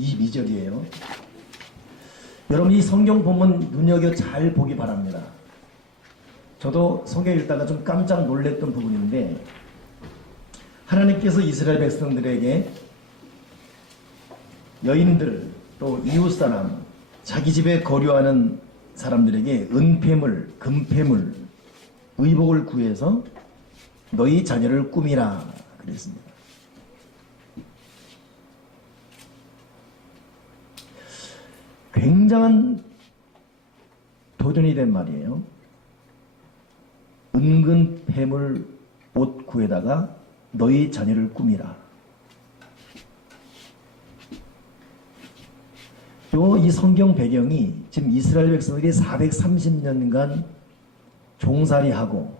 2절이에요. 여러분 이 성경 본문 눈여겨 잘 보기 바랍니다. 저도 성경 읽다가 좀 깜짝 놀랐던 부분인데, 하나님께서 이스라엘 백성들에게 여인들 또 이웃사람 자기 집에 거류하는 사람들에게 은폐물, 금폐물, 의복을 구해서 너희 자녀를 꾸미라 그랬습니다. 굉장한 도전이 된 말이에요. 은근 폐물 옷 구에다가 너희 자녀를 꾸미라. 이 성경 배경이 지금 이스라엘 백성들이 430년간 종살이하고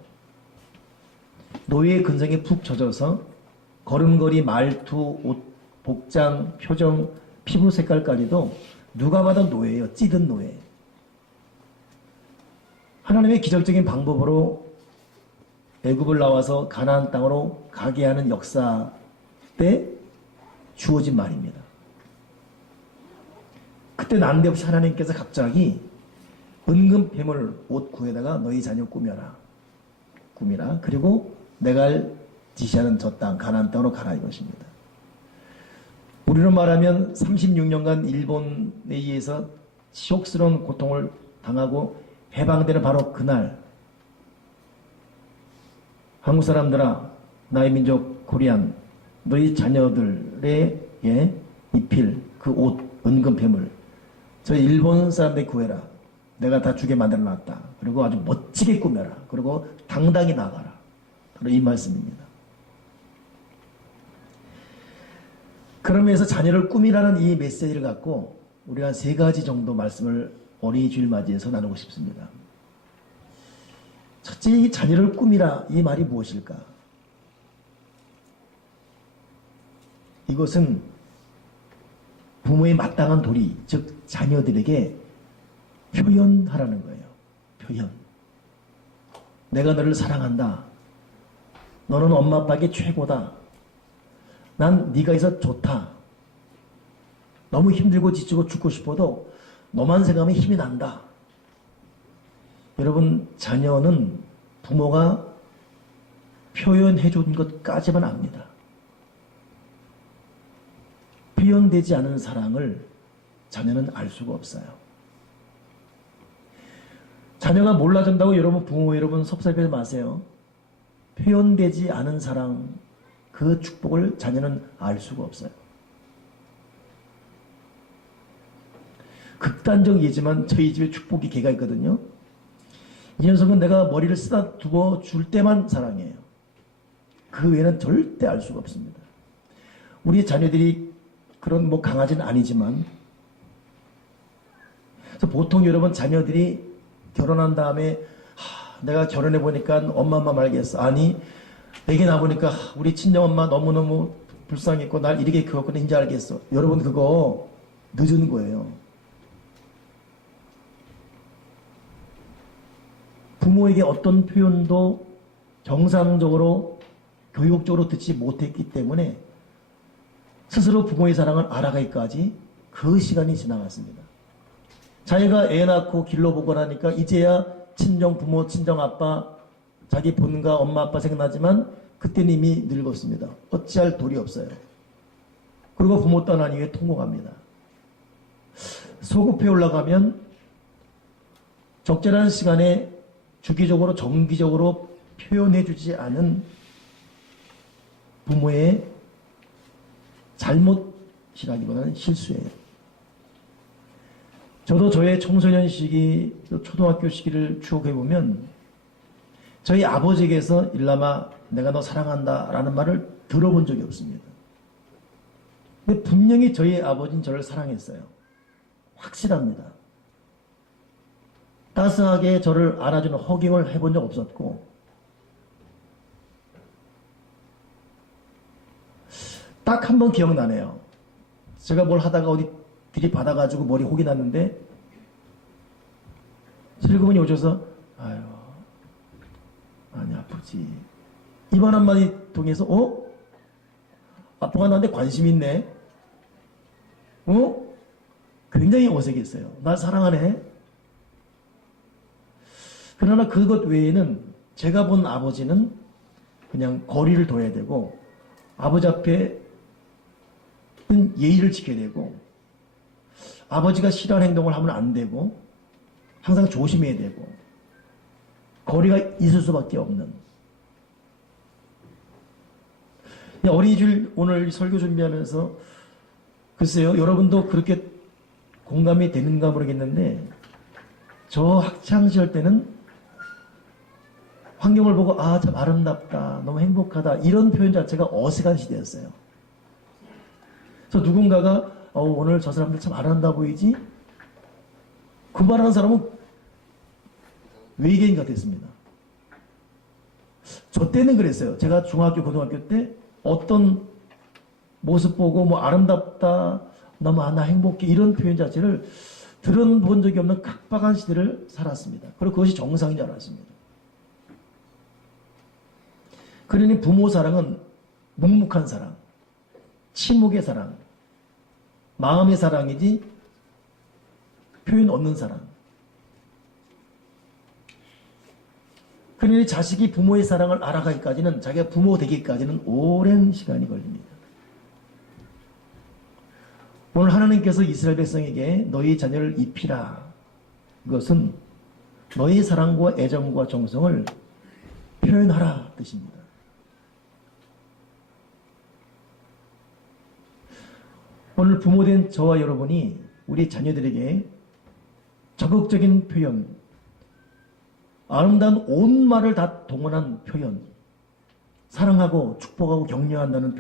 노예의 근성에 푹 젖어서 걸음걸이, 말투, 옷, 복장, 표정, 피부 색깔까지도 누가 봐도 노예예요. 찌든 노예. 하나님의 기적적인 방법으로 애굽을 나와서 가나안 땅으로 가게 하는 역사 때 주어진 말입니다. 그때 난데없이 하나님께서 갑자기 은금 폐물 옷 구에다가 너희 자녀 꾸며라. 꾸미라. 그리고 내가 지시하는 저 땅 가나안 땅으로 가라 이것입니다. 우리로 말하면 36년간 일본에 의해서 지옥스러운 고통을 당하고 해방되는 바로 그날, 한국 사람들아, 나의 민족 코리안, 너희 자녀들에게 입힐 그 옷, 은금 폐물, 저 일본 사람들 구해라. 내가 다 주게 만들어놨다. 그리고 아주 멋지게 꾸며라. 그리고 당당히 나가라. 바로 이 말씀입니다. 그러면서 자녀를 꾸미라는 이 메시지를 갖고 우리가 3가지 정도 말씀을 어린이 주일 맞이해서 나누고 싶습니다. 첫째, 이 자녀를 꾸미라 이 말이 무엇일까? 이것은 부모의 마땅한 도리, 즉 자녀들에게 표현하라는 거예요. 표현. 내가 너를 사랑한다. 너는 엄마 아빠에게 최고다. 난 네가 있어 좋다. 너무 힘들고 지치고 죽고 싶어도 너만 생각하면 힘이 난다. 여러분, 자녀는 부모가 표현해 준 것까지만 압니다. 표현되지 않은 사랑을 자녀는 알 수가 없어요. 자녀가 몰라준다고 여러분, 부모 여러분 섭섭해하지 마세요. 표현되지 않은 사랑, 그 축복을 자녀는 알 수가 없어요. 극단적이지만 저희 집에 축복이 개가 있거든요. 이 녀석은 내가 머리를 쓰다 두어 줄 때만 사랑해요. 그 외에는 절대 알 수가 없습니다. 우리 자녀들이 그런 강아지는 아니지만, 그래서 보통 여러분 자녀들이 결혼한 다음에 내가 결혼해 보니까 엄마 말겠어. 아니, 애기 낳아보니까 우리 친정엄마 너무너무 불쌍했고 날 이렇게 키웠구나 이제 알겠어. 여러분 그거 늦은 거예요. 부모에게 어떤 표현도 정상적으로 교육적으로 듣지 못했기 때문에 스스로 부모의 사랑을 알아가기까지 그 시간이 지나갔습니다. 자기가 애 낳고 길러보고 나니까 이제야 친정 부모, 친정 아빠, 자기 본가 엄마 아빠 생각나지만 그때는 이미 늙었습니다. 어찌할 도리 없어요. 그리고 부모 떠난 이후에 통곡합니다. 소급해 올라가면 적절한 시간에 주기적으로 정기적으로 표현해주지 않은 부모의 잘못이라기보다는 실수예요. 저도 저의 청소년 시기, 초등학교 시기를 추억해보면 저희 아버지에게서 일남아 내가 너 사랑한다 라는 말을 들어본 적이 없습니다. 근데 분명히 저희 아버지는 저를 사랑했어요. 확실합니다. 따스하게 저를 안아주는 허깅을 해본 적 없었고, 딱 한 번 기억나네요. 제가 뭘 하다가 어디 들이받아가지고 머리 혹이 났는데 슬그머니 오셔서 아유 많이 아프지. 이 말 한마디 통해서 아빠가 나한테 관심 있네. 굉장히 어색했어요. 나 사랑하네. 그러나 그것 외에는 제가 본 아버지는 그냥 거리를 둬야 되고, 아버지 앞에 예의를 지켜야 되고, 아버지가 싫어하는 행동을 하면 안 되고, 항상 조심해야 되고, 거리가 있을 수밖에 없는. 어린이집 오늘 설교 준비하면서, 글쎄요, 여러분도 그렇게 공감이 되는가 모르겠는데, 저 학창시절 때는 환경을 보고 참 아름답다, 너무 행복하다, 이런 표현 자체가 어색한 시대였어요. 그래서 누군가가 오늘 저 사람들 참 아름다워 보이지? 그 말하는 사람은 외계인 같았습니다. 저 때는 그랬어요. 제가 중학교, 고등학교 때 어떤 모습 보고 뭐 아름답다, 너무 나 행복해, 이런 표현 자체를 들어본 적이 없는 각박한 시대를 살았습니다. 그리고 그것이 정상인 줄 알았습니다. 그러니 부모 사랑은 묵묵한 사랑, 침묵의 사랑, 마음의 사랑이지 표현 없는 사랑. 그러니 자식이 부모의 사랑을 알아가기까지는, 자기가 부모 되기까지는 오랜 시간이 걸립니다. 오늘 하나님께서 이스라엘 백성에게 너희 자녀를 입히라, 이것은 너희 사랑과 애정과 정성을 표현하라 뜻입니다. 오늘 부모된 저와 여러분이 우리 자녀들에게 적극적인 표현, 아름다운 온 말을 다 동원한 표현, 사랑하고 축복하고 격려한다는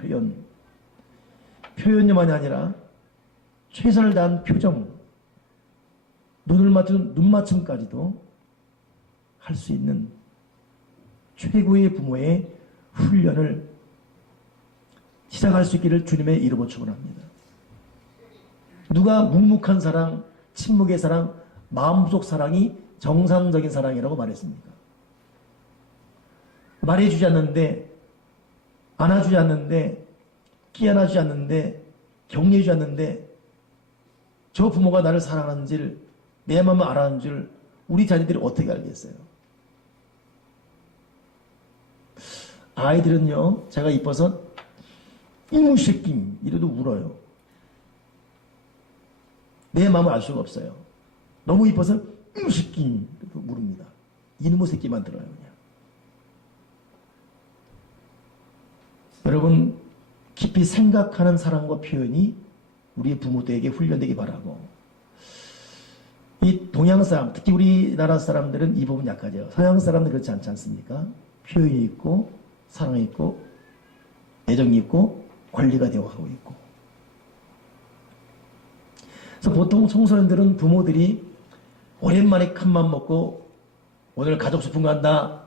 표현뿐만이 아니라 최선을 다한 표정, 눈을 맞춘 눈맞춤까지도 할 수 있는 최고의 부모의 훈련을 시작할 수 있기를 주님의 이름으로 축원합니다. 누가 묵묵한 사랑, 침묵의 사랑, 마음속 사랑이 정상적인 사랑이라고 말했습니까? 말해주지 않는데, 안아주지 않는데, 끼안아주지 않는데, 격려해주지 않는데, 저 부모가 나를 사랑하는 줄, 내 마음을 알아하는 줄 우리 자녀들이 어떻게 알겠어요? 아이들은요, 제가 이뻐서 이놈 새끼 이래도 울어요. 내 마음을 알 수가 없어요. 너무 이뻐서 이놈 새끼 이래도 모릅니다. 이놈의 새끼만 들어요, 그냥. 여러분, 깊이 생각하는 사랑과 표현이 우리 부모들에게 훈련되기 바라고, 이 동양 사람, 특히 우리나라 사람들은 이 부분 약하죠. 서양 사람들은 그렇지 않지 않습니까? 표현이 있고, 사랑이 있고, 애정이 있고, 관리가 되어가고 있고. 그래서 보통 청소년들은 부모들이 오랜만에 큰맘 먹고 오늘 가족 소풍 간다,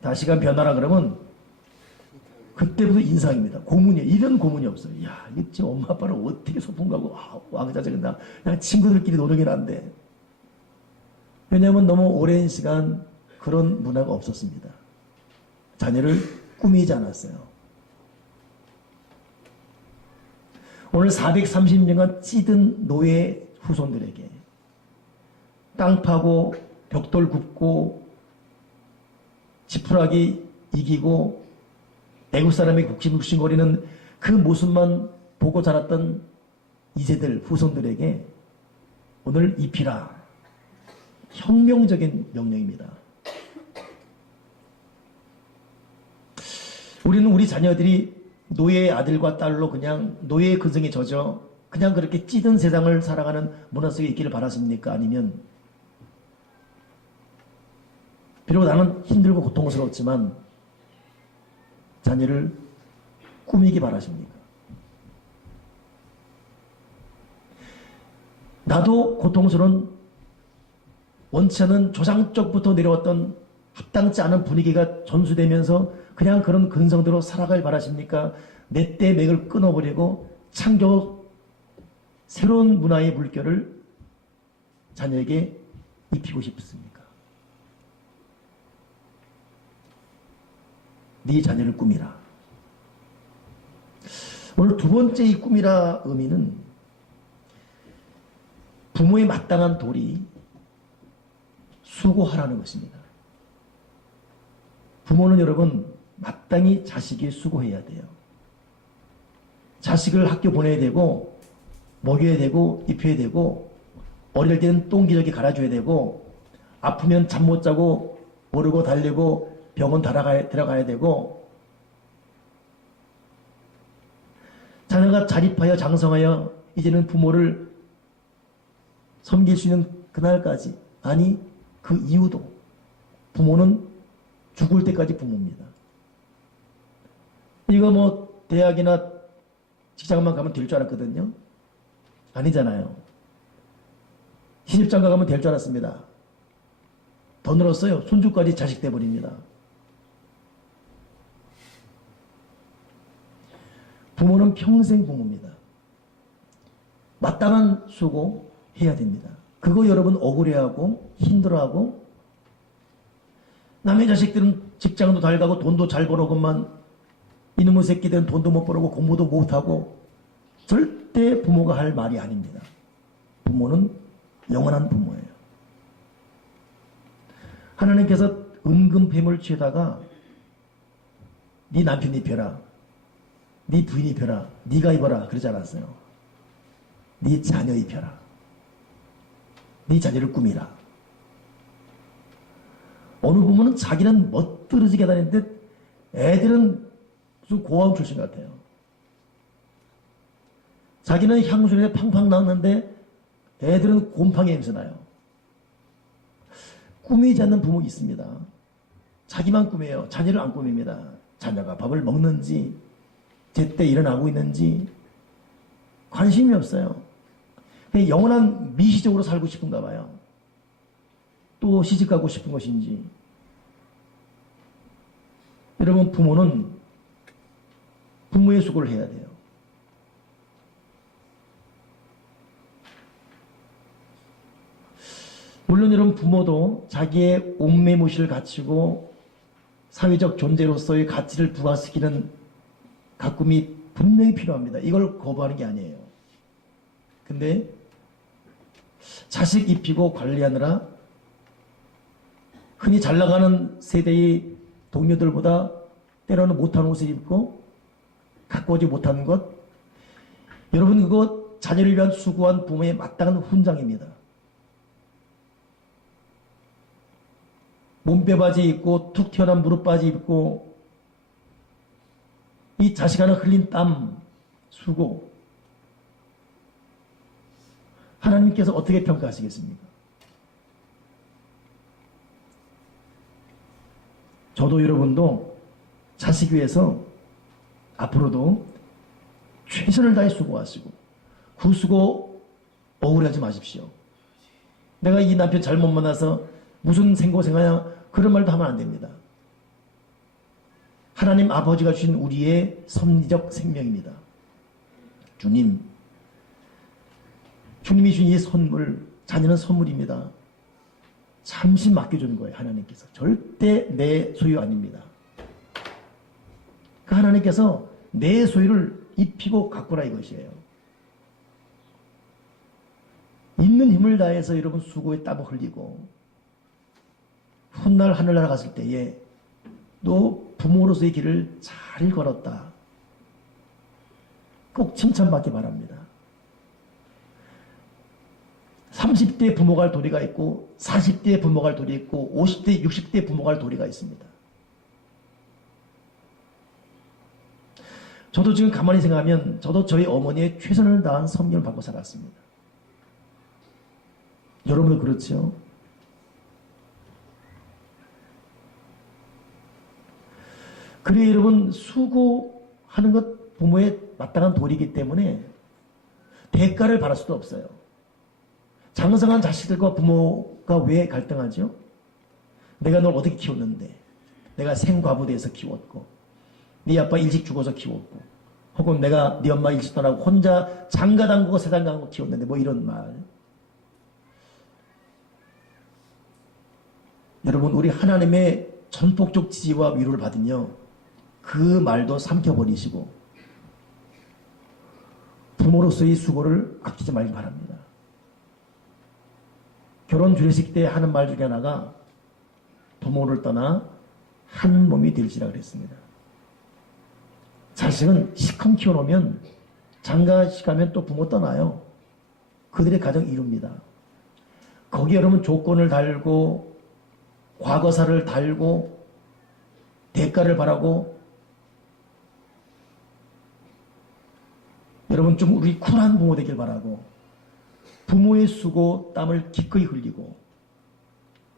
다 시간 변하라 그러면 그때부터 인상입니다. 고문이에요. 이런 고문이 없어요. 야, 이제 엄마 아빠는 어떻게 소풍 가고, 왕자적이다. 그냥 친구들끼리 노는 게 난데. 왜냐하면 너무 오랜 시간 그런 문화가 없었습니다. 자녀를 꾸미지 않았어요. 오늘 430년간 찌든 노예 후손들에게 땅 파고 벽돌 굽고 지푸라기 이기고 애국 사람의 굽신굽신거리는 그 모습만 보고 자랐던 이세들 후손들에게 오늘 입히라. 혁명적인 명령입니다. 우리는 우리 자녀들이 노예의 아들과 딸로 그냥 노예의 근성에 젖어 그냥 그렇게 찌든 세상을 살아가는 문화 속에 있기를 바랐습니까? 아니면 비록 나는 힘들고 고통스럽지만 자녀를 꾸미기 바라십니까? 나도 고통스러운, 원치 않은 조상적부터 내려왔던 합당치 않은 분위기가 전수되면서 그냥 그런 근성대로 살아갈 바라십니까? 내 때 맥을 끊어버리고 창조 새로운 문화의 물결을 자녀에게 입히고 싶습니까? 네 자녀를 꾸미라. 오늘 두 번째 이 꾸미라 의미는 부모의 마땅한 도리, 수고하라는 것입니다. 부모는 여러분 마땅히 자식이 수고해야 돼요. 자식을 학교 보내야 되고 먹여야 되고 입혀야 되고 어릴 때는 똥기저귀 갈아줘야 되고 아프면 잠 못 자고 모르고 달리고 병원 들어가야 되고 자녀가 자립하여 장성하여 이제는 부모를 섬길 수 있는 그날까지, 아니 그 이후도 부모는 죽을 때까지 부모입니다. 이거 뭐 대학이나 직장만 가면 될 줄 알았거든요. 아니잖아요. 시집장가 가면 될 줄 알았습니다. 더 늘었어요. 손주까지 자식 돼버립니다. 부모는 평생 부모입니다. 마땅한 수고 해야 됩니다. 그거 여러분 억울해하고 힘들어하고 남의 자식들은 직장도 잘 가고 돈도 잘 벌어고만 이놈의 새끼들은 돈도 못 벌고 공부도 못하고 절대 부모가 할 말이 아닙니다. 부모는 영원한 부모예요. 하나님께서 은근뱀을 취하다가 네 남편 입혀라, 네 부인 입혀라, 네가 입어라 그러지 않았어요. 네 자녀 입혀라, 네 자녀를 꾸미라. 어느 부모는 자기는 멋들어지게 다니는데 애들은 무슨 고아원 출신 같아요. 자기는 향수에 팡팡 나왔는데 애들은 곰팡이 냄새 나요. 꾸미지 않는 부모 있습니다. 자기만 꾸며요. 자녀를 안 꾸밉니다. 자녀가 밥을 먹는지 제때 일어나고 있는지 관심이 없어요. 그냥 영원한 미시적으로 살고 싶은가 봐요. 또 시집가고 싶은 것인지. 여러분, 부모는 부모의 수고를 해야 돼요. 물론 여러분, 부모도 자기의 온매무시를 갖추고 사회적 존재로서의 가치를 부각시키는 가꿈이 분명히 필요합니다. 이걸 거부하는 게 아니에요. 근데 자식 입히고 관리하느라 흔히 잘 나가는 세대의 동료들보다 때로는 못한 옷을 입고 갖고 오지 못한 것, 여러분 그거 자녀를 위한 수고한 부모의 마땅한 훈장입니다. 몸빼바지 입고 툭 튀어나온 무릎바지 입고 이 자식 하나 흘린 땀, 수고, 하나님께서 어떻게 평가하시겠습니까? 저도 여러분도 자식 위해서 앞으로도 최선을 다해 수고하시고 그 수고 억울하지 마십시오. 내가 이 남편 잘못 만나서 무슨 생고생하냐 그런 말도 하면 안 됩니다. 하나님 아버지가 주신 우리의 섭리적 생명입니다. 주님이 주신 이 선물, 자녀는 선물입니다. 잠시 맡겨주는 거예요. 하나님께서. 절대 내 소유 아닙니다. 그 하나님께서 내 소유를 입히고 가꾸라 이것이에요. 있는 힘을 다해서 여러분 수고에 땀을 흘리고 훗날 하늘나라 갔을 때에 너 부모로서의 길을 잘 걸었다. 꼭 칭찬받기 바랍니다. 30대 부모가 할 도리가 있고 40대 부모가 할 도리 있고 50대 60대 부모가 할 도리가 있습니다. 저도 지금 가만히 생각하면 저도 저희 어머니의 최선을 다한 섭리를 받고 살았습니다. 여러분도 그렇죠? 그래 여러분, 수고하는 것 부모의 마땅한 도리이기 때문에 대가를 바랄 수도 없어요. 장성한 자식들과 부모가 왜 갈등하죠? 내가 널 어떻게 키웠는데, 내가 생과부돼서 키웠고 네 아빠 일찍 죽어서 키웠고 혹은 내가 네 엄마 일찍 떠나고 혼자 장가 담그고 세상 가고 키웠는데 뭐 이런 말. 여러분, 우리 하나님의 전폭적 지지와 위로를 받으며 그 말도 삼켜버리시고 부모로서의 수고를 아끼지 말기 바랍니다. 결혼 주례식 때 하는 말 중에 하나가 부모를 떠나 한 몸이 될지라 그랬습니다. 자식은 시컷 키워놓으면 장가식 가면 또 부모 떠나요. 그들의 가정 이룹니다. 거기에 여러분 조건을 달고 과거사를 달고 대가를 바라고 여러분 좀 우리 쿨한 부모 되길 바라고 부모의 수고 땀을 기꺼이 흘리고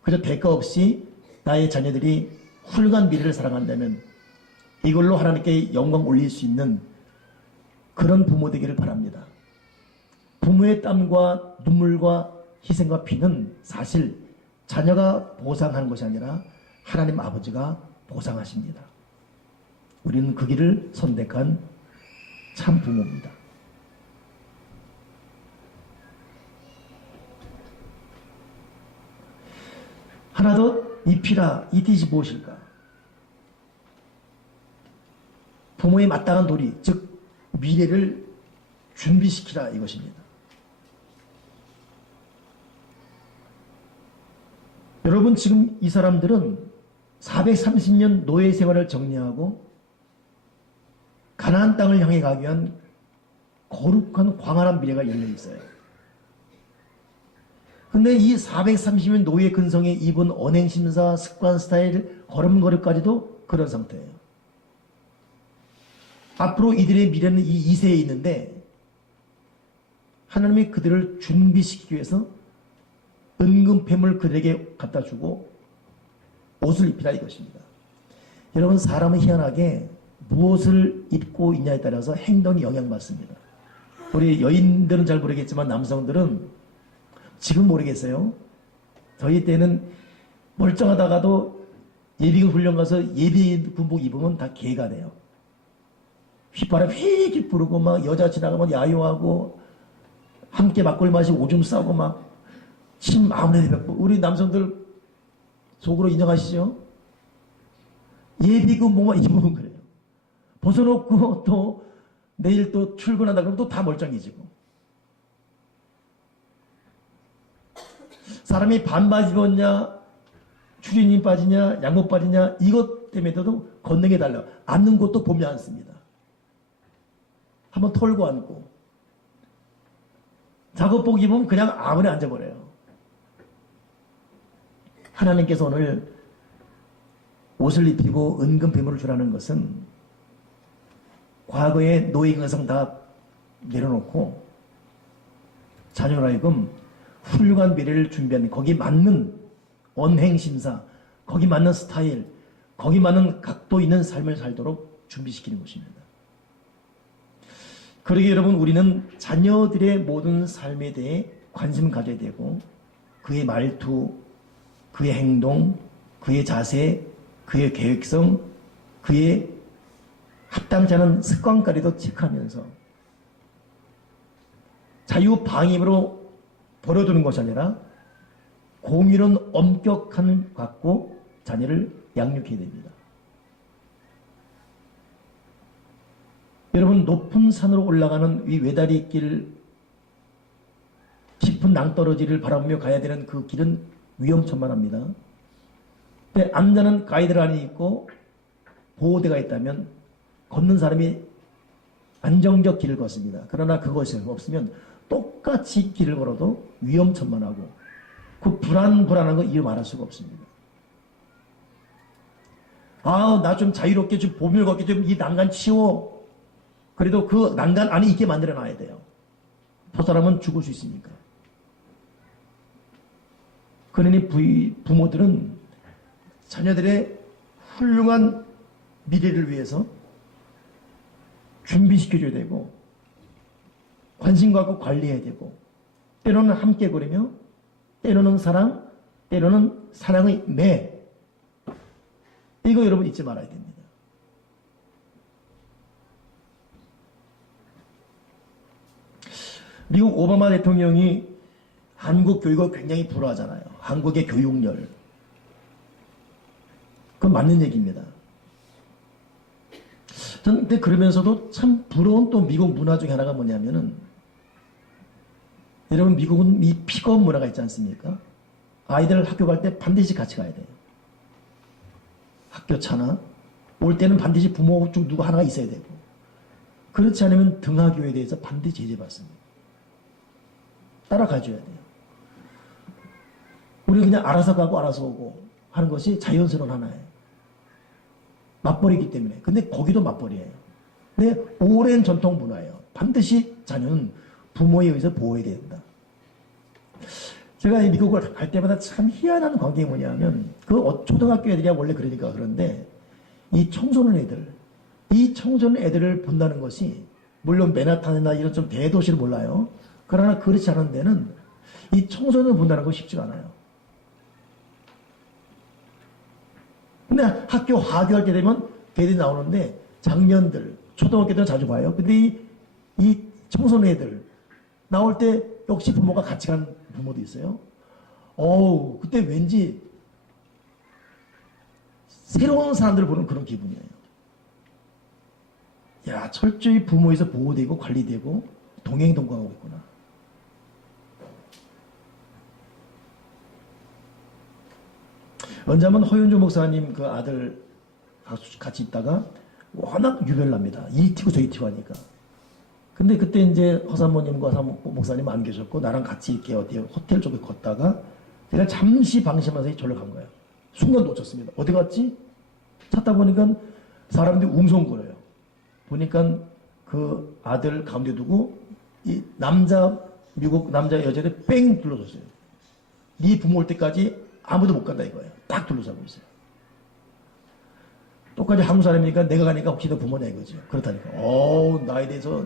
그저 대가 없이 나의 자녀들이 훌륭한 미래를 사랑한다면 이걸로 하나님께 영광 올릴 수 있는 그런 부모 되기를 바랍니다. 부모의 땀과 눈물과 희생과 피는 사실 자녀가 보상하는 것이 아니라 하나님 아버지가 보상하십니다. 우리는 그 길을 선택한 참 부모입니다. 하나 더 입히라. 이 뜻이 무엇일까? 부모의 마땅한 도리, 즉 미래를 준비시키라 이것입니다. 여러분 지금 이 사람들은 430년 노예 생활을 정리하고 가나안 땅을 향해 가기 위한 거룩한 광활한 미래가 열려 있어요. 근데 이 430년 노예 근성에 입은 언행심사, 습관, 스타일, 걸음걸이까지도 그런 상태예요. 앞으로 이들의 미래는 이 이세에 있는데 하나님이 그들을 준비시키기 위해서 은금패물 그들에게 갖다 주고 옷을 입히라 이것입니다. 여러분 사람은 희한하게 무엇을 입고 있냐에 따라서 행동이 영향받습니다. 우리 여인들은 잘 모르겠지만 남성들은 지금 모르겠어요. 저희 때는 멀쩡하다가도 예비군 훈련 가서 예비 군복 입으면 다 개가 돼요. 휘바람 휘익 부르고 막 여자 지나가면 야유하고 함께 막걸리 마시고 오줌 싸고 막 침 아무리 뱉고 우리 남성들 속으로 인정하시죠? 예비군복만 입으면 그래요. 벗어놓고 또 내일 또 출근한다 그러면 또 다 멀쩡해지고 사람이 반바지 입었냐 추리닝 빠지냐 양복 빠지냐 이것 때문에도 건너게 달라요. 앉는 곳도 보면 앉습니다. 한번 털고 앉고 작업복 입으면 그냥 아무리 앉아버려요. 하나님께서 오늘 옷을 입히고 은금패물을 주라는 것은 과거의 노예 근성 다 내려놓고 자녀로 하여금 훌륭한 미래를 준비하는 거기 맞는 언행심사, 거기 맞는 스타일, 거기 맞는 각도 있는 삶을 살도록 준비시키는 것입니다. 그러기에 여러분 우리는 자녀들의 모든 삶에 대해 관심 가져야 되고 그의 말투, 그의 행동, 그의 자세, 그의 계획성, 그의 합당치 않은 습관까지도 체크하면서 자유방임으로 버려두는 것이 아니라 공의로운 엄격한 갖고 자녀를 양육해야 됩니다. 여러분 높은 산으로 올라가는 이 외다리길 깊은 낭떠러지를 바라보며 가야 되는 그 길은 위험천만합니다. 근데 안전한 가이드라인이 있고 보호대가 있다면 걷는 사람이 안정적 길을 걷습니다. 그러나 그것이 없으면 똑같이 길을 걸어도 위험천만하고 그 불안한 거 이유 말할 수가 없습니다. 나 좀 자유롭게 좀 보물 걷게 좀 이 난간 치워. 그래도 그 난간 안에 있게 만들어 놔야 돼요. 저 사람은 죽을 수 있으니까. 그러니 부모들은 자녀들의 훌륭한 미래를 위해서 준비시켜줘야 되고 관심 갖고 관리해야 되고 때로는 함께 그러며 때로는 사랑, 때로는 사랑의 매 이거 여러분 잊지 말아야 됩니다. 미국 오바마 대통령이 한국 교육을 굉장히 부러워하잖아요. 한국의 교육열. 그건 맞는 얘기입니다. 근데 그러면서도 참 부러운 또 미국 문화 중에 하나가 뭐냐면은 여러분 미국은 이 픽업 문화가 있지 않습니까? 아이들 학교 갈 때 반드시 같이 가야 돼요. 학교 차나 올 때는 반드시 부모 중 누구 하나가 있어야 되고, 그렇지 않으면 등하교에 대해서 반드시 제재받습니다. 따라가줘야 돼요. 우리 그냥 알아서 가고 알아서 오고 하는 것이 자연스러운 하나예요. 맞벌이기 때문에. 근데 거기도 맞벌이에요. 근데 오랜 전통 문화예요. 반드시 자녀는 부모에 의해서 보호해야 된다. 제가 미국을 갈 때마다 참 희한한 관계가 뭐냐면, 초등학교 애들이야 원래 그러니까 그런데, 이 청소년 애들을 본다는 것이, 물론 맨하탄이나 이런 좀 대도시를 몰라요. 그러나 그렇지 않은 데는 이 청소년을 본다는 거 쉽지가 않아요. 근데 학교 하교할 때 되면 걔들이 나오는데, 장년들, 초등학교 때 자주 봐요. 근데 이 청소년 애들 나올 때 역시 부모가 같이 간 부모도 있어요. 그때 왠지 새로운 사람들을 보는 그런 기분이에요. 야, 철저히 부모에서 보호되고 관리되고 동행동거하고 있구나. 언제 한번 허윤주 목사님 그 아들 같이 있다가 워낙 유별납니다. 이 튀고 저기 튀고 하니까. 근데 그때 이제 허사모님과 목사님 안 계셨고 나랑 같이 이렇게 어디 호텔 쪽에 걷다가 제가 잠시 방심하면서 절로 간 거예요. 순간 놓쳤습니다. 어디 갔지? 찾다 보니까 사람들이 웅성거려요. 보니까 그 아들 가운데 두고 이 미국 남자 여자를 뺑 둘러줬어요. 네 부모 올 때까지 아무도 못 간다 이거예요. 딱 둘러싸고 있어요. 똑같이 한국 사람이니까 내가 가니까 혹시 너 부모냐 이거죠. 그렇다니까. 나에 대해서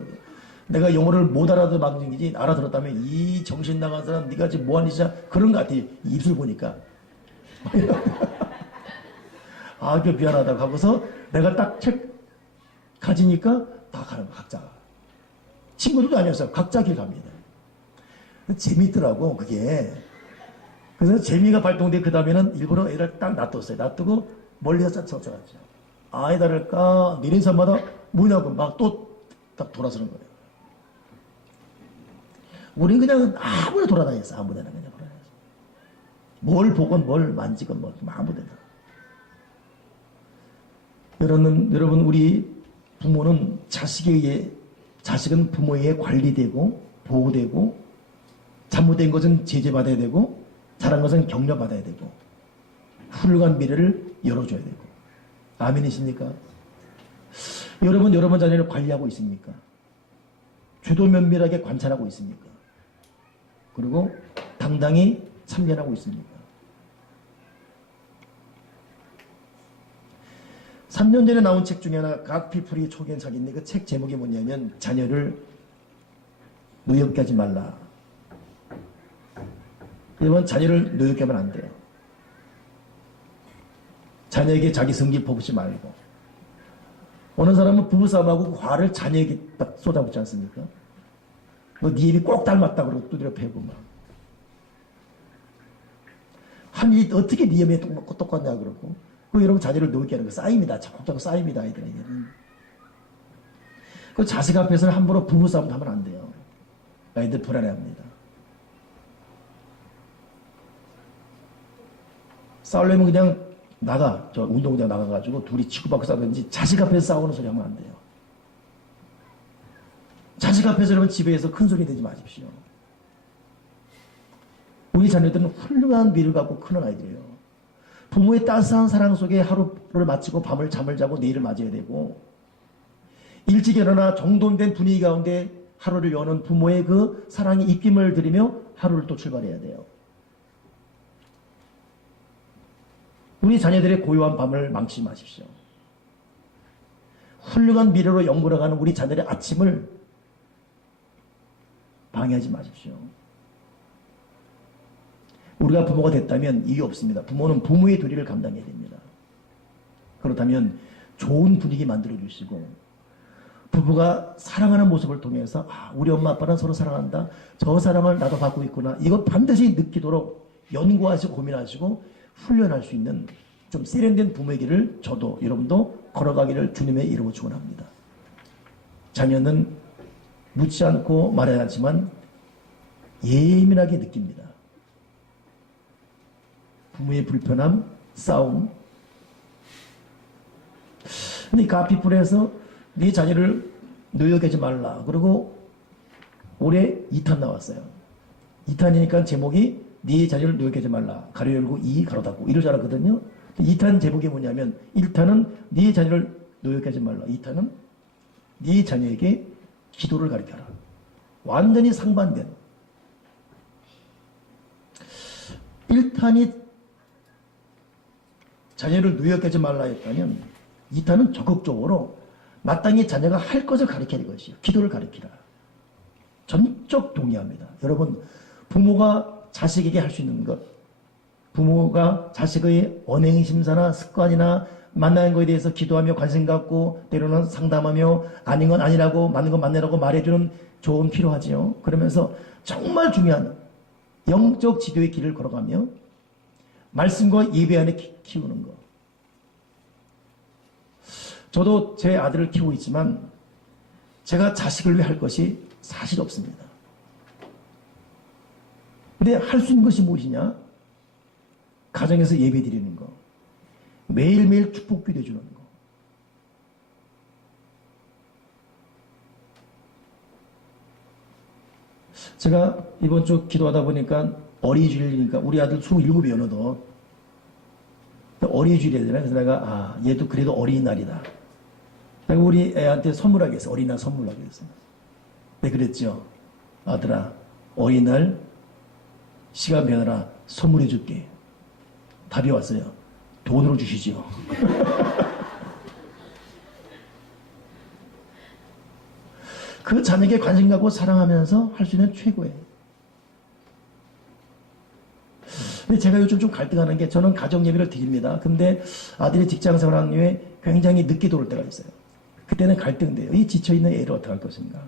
내가 영어를 못 알아듣지 알아들었다면 이 정신 나간 사람 네가 지금 뭐하니 진짜 그런 것 같아. 입술 보니까. 그 미안하다고 하고서 내가 딱 책 가지니까 다 가는 거 각자. 친구들도 아니었어요. 각자 길 갑니다. 재밌더라고 그게. 그래서 재미가 발동돼 그 다음에는 일부러 애를 딱 놔뒀어요. 놔두고 멀리서 쫓아갔죠. 아이다를까 내린 사람마다 뭐냐고 막 또 딱 돌아서는 거예요. 우린 그냥 아무나 돌아다녔어. 아무데나 그냥 돌아다녔어. 뭘 보건 뭘 만지건 뭐 아무데나. 여러분 우리 부모는 자식은 부모에 의해 관리되고 보호되고 잘못된 것은 제재받아야 되고 잘한 것은 격려받아야 되고 훌륭한 미래를 열어줘야 되고. 아멘이십니까? 여러분 자녀를 관리하고 있습니까? 주도 면밀하게 관찰하고 있습니까? 그리고 당당히 참견하고 있습니까? 3년 전에 나온 책 중에 하나 갓피플이 초견사기인데 그 책 제목이 뭐냐면 자녀를 노엽게 하지 말라. 여러분 자녀를 노엽게 하면 안 돼요. 자녀에게 자기 성질 퍼붓지 말고. 어느 사람은 부부싸움하고 화를 자녀에게 딱 쏟아붓지 않습니까? 너 네 입이 꼭 닮았다 그러고 두드려 패고 막. 한 일이 어떻게 네 입에 똑같냐 그러고. 그 여러분 자녀를 노엽게 하는 거 쌓입니다. 자꾸 쌓입니다. 아이들에게는. 그 자식 앞에서는 함부로 부부싸움도 하면 안 돼요. 아이들 불안해합니다. 싸우려면 그냥 저 운동장 나가가지고 둘이 치고받고 싸우든지 자식 앞에서 싸우는 소리 하면 안 돼요. 자식 앞에서 여러분 집에서 큰 소리 내지 마십시오. 우리 자녀들은 훌륭한 미를 갖고 크는 아이들이에요. 부모의 따스한 사랑 속에 하루를 마치고 잠을 자고 내일을 맞이해야 되고 일찍 일어나 정돈된 분위기 가운데 하루를 여는 부모의 그 사랑의 입김을 들이며 하루를 또 출발해야 돼요. 우리 자녀들의 고요한 밤을 망치지 마십시오. 훌륭한 미래로 연구해가는 우리 자녀의 아침을 방해하지 마십시오. 우리가 부모가 됐다면 이유 없습니다. 부모는 부모의 도리를 감당해야 됩니다. 그렇다면 좋은 분위기 만들어 주시고 부부가 사랑하는 모습을 통해서 우리 엄마 아빠는 서로 사랑한다. 저 사랑을 나도 받고 있구나. 이거 반드시 느끼도록 연구하시고 고민하시고 훈련할 수 있는 좀 세련된 부모의 길을 저도 여러분도 걸어가기를 주님의 이름으로 축원합니다. 자녀는 묻지 않고 말해야 하지만 예민하게 느낍니다. 부모의 불편함, 싸움. 근데 가피풀에서 네 자녀를 노역하지 말라. 그리고 올해 2탄 나왔어요. 2탄이니까 제목이 네 자녀를 노역하지 말라. 가로 열고 가로 닫고 이럴 줄 알았거든요. 2탄 제목이 뭐냐면 1탄은 네 자녀를 노역하지 말라. 2탄은 네 자녀에게 기도를 가르쳐라. 완전히 상반된. 1탄이 자녀를 노역하지 말라 했다면 2탄은 적극적으로 마땅히 자녀가 할 것을 가르치는 것이요. 기도를 가르치라. 전적 동의합니다. 여러분, 부모가 자식에게 할 수 있는 것, 부모가 자식의 언행심사나 습관이나 만나는 것에 대해서 기도하며 관심 갖고 때로는 상담하며 아닌 건 아니라고 맞는 건 맞네라고 말해주는 조언 필요하지요. 그러면서 정말 중요한 영적 지도의 길을 걸어가며 말씀과 예배 안에 키우는 것. 저도 제 아들을 키우고 있지만 제가 자식을 위해 할 것이 사실 없습니다. 근데 할 수 있는 것이 무엇이냐? 가정에서 예배 드리는 거. 매일매일 축복 기도 주는 거. 제가 이번 주 기도하다 보니까 어린이주일이니까 우리 아들 27이 어느덧 어린이주일이잖아요. 그래서 내가 얘도 그래도 어린이날이다. 내가 우리 애한테 선물하겠어. 어린이날 선물하겠어. 네, 그랬죠. 아들아, 어린이날 시간 변하라 선물해 줄게. 답이 왔어요. 돈으로 주시지요. 그 자녀에게 관심 갖고 사랑하면서 할 수 있는 최고예요. 근데 제가 요즘 좀 갈등하는 게 저는 가정 예배를 드립니다. 근데 아들이 직장 생활하는 이후에 굉장히 늦게 들어올 때가 있어요. 그때는 갈등돼요. 이 지쳐있는 애를 어떻게 할 것인가.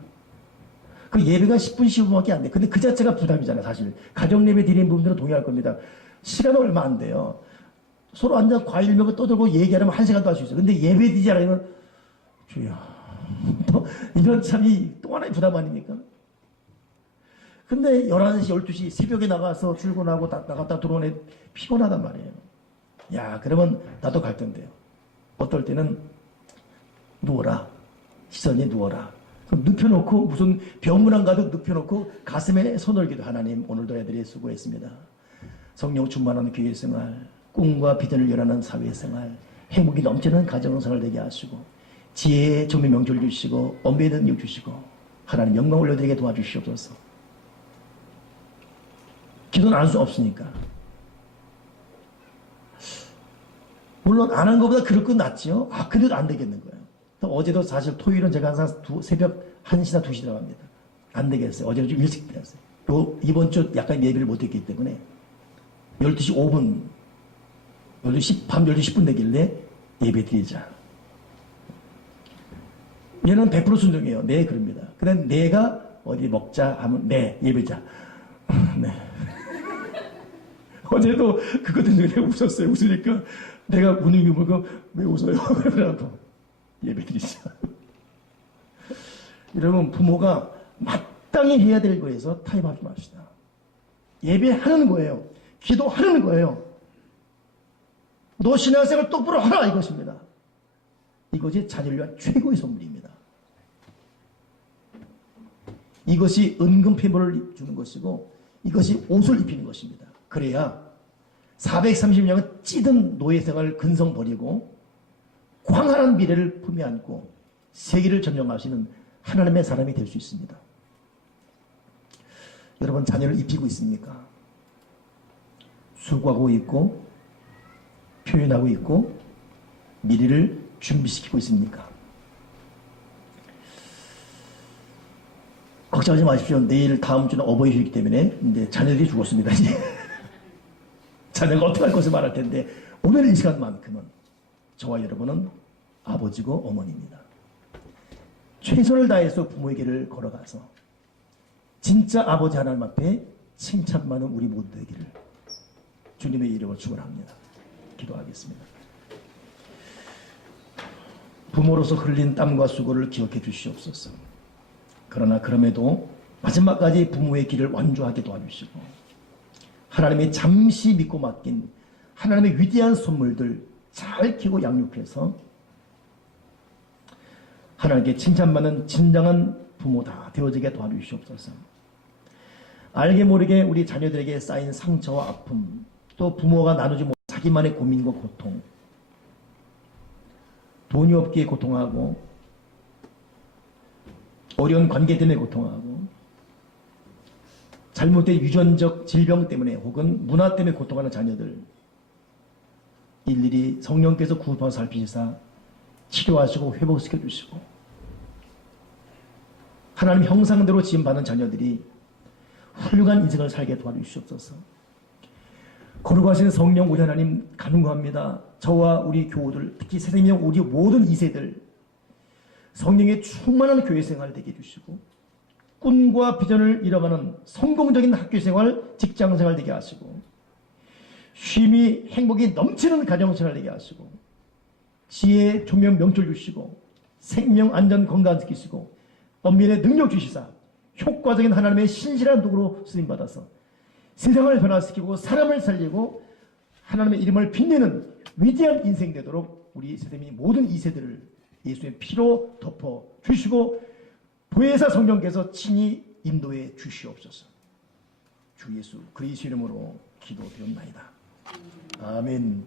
그 예배가 10분, 15분밖에 안 돼. 근데 그 자체가 부담이잖아요, 사실. 가정 예배 드리는 분들은 동의할 겁니다. 시간은 얼마 안 돼요. 서로 앉아 과일 먹고 떠들고 얘기하려면 1시간도 할 수 있어요. 근데 예배 드리지 않으면, 주여. 이런 참이 또 하나의 부담 아닙니까? 근데 11시, 12시 새벽에 나가서 출근하고 나갔다 들어오네 피곤하단 말이에요. 야, 그러면 나도 갈등돼요. 어떨 때는 누워라. 시선이 누워라. 그럼 눕혀놓고 무슨 병문안 가득 눕혀놓고 가슴에 손을 기도. 하나님, 오늘도 애들이 수고했습니다. 성령 충만한 교회 생활, 꿈과 비전을 열하는 사회생활, 행복이 넘치는 가정생활 되게 하시고 지혜의 종의 명철 주시고 엄배의 능력 주시고 하나님 영광 올려드리게 도와주시옵소서. 기도는 안 할 수 없으니까. 물론 안 한 것보다 그럴 건 낫지요. 그래도 안 되겠는 거예요. 어제도 사실 토요일은 제가 항상 새벽 1시나 2시 들어갑니다. 안 되겠어요. 어제는 좀 일찍 들어갔어요. 이번 주 약간 예배를 못했기 때문에 12시 5분, 밤 12시 10분 되길래 예배 드리자. 얘는 100% 순종해요. 네, 그럽니다. 그다음 내가 어디 먹자 하면 네, 예배자. 네. 어제도 그것 때문에 내가 웃었어요. 웃으니까 내가 웃는 게 뭐가 왜 웃어요? 그러라고 예배 드리자. 여러분, 부모가 마땅히 해야 될 거에서 타협하지 맙시다. 예배하는 거예요. 기도하는 거예요. 너 신앙생활 똑바로 하라 이것입니다. 이것이 자녀를 위한 최고의 선물입니다. 이것이 은근 페모를 주는 것이고 이것이 옷을 입히는 것입니다. 그래야 430년은 찌든 노예생활을 근성 버리고 광활한 미래를 품에 안고 세계를 점령하시는 하나님의 사람이 될 수 있습니다. 여러분, 자녀를 입히고 있습니까? 수고하고 있고 표현하고 있고 미래를 준비시키고 있습니까? 걱정하지 마십시오. 내일 다음 주는 어버이주이기 때문에 이제 자녀들이 죽었습니다. 이제 자녀가 어떻게 할 것을 말할 텐데 오늘 이 시간만큼은 저와 여러분은 아버지고 어머니입니다. 최선을 다해서 부모의 길을 걸어가서 진짜 아버지 하나님 앞에 칭찬 많은 우리 모두 되기를 주님의 이름으로 축원합니다. 기도하겠습니다. 부모로서 흘린 땀과 수고를 기억해 주시옵소서. 그러나 그럼에도 마지막까지 부모의 길을 완주하게 도와주시고 하나님이 잠시 믿고 맡긴 하나님의 위대한 선물들 잘 키고 양육해서 하나님께 칭찬받는 진정한 부모다 되어지게 도와주시옵소서. 알게 모르게 우리 자녀들에게 쌓인 상처와 아픔, 또 부모가 나누지 못한 자기만의 고민과 고통, 돈이 없기에 고통하고 어려운 관계 때문에 고통하고 잘못된 유전적 질병 때문에 혹은 문화 때문에 고통하는 자녀들 일일이 성령께서 구급하고 살피시사 치료하시고 회복시켜 주시고 하나님 형상대로 지음받는 자녀들이 훌륭한 인생을 살게 도와주시옵소서. 거룩하신 성령 우리 하나님 간구합니다. 저와 우리 교우들, 특히 세대명 우리 모든 2세들 성령의 충만한 교회 생활을 되게 해주시고 꿈과 비전을 이뤄가는 성공적인 학교생활, 직장생활 되게 하시고 쉼이 행복이 넘치는 가정생활 되게 하시고 지혜, 조명, 명철 주시고 생명, 안전, 건강 지키시고 엄밀의 능력 주시사 효과적인 하나님의 신실한 도구로 쓰임받아서 세상을 변화시키고 사람을 살리고 하나님의 이름을 빛내는 위대한 인생 되도록 우리 세대민이 모든 2세들을 예수의 피로 덮어 주시고 보혜사 성령께서 친히 인도해 주시옵소서. 주 예수 그리스도 이름으로 기도드렸나이다. 아멘.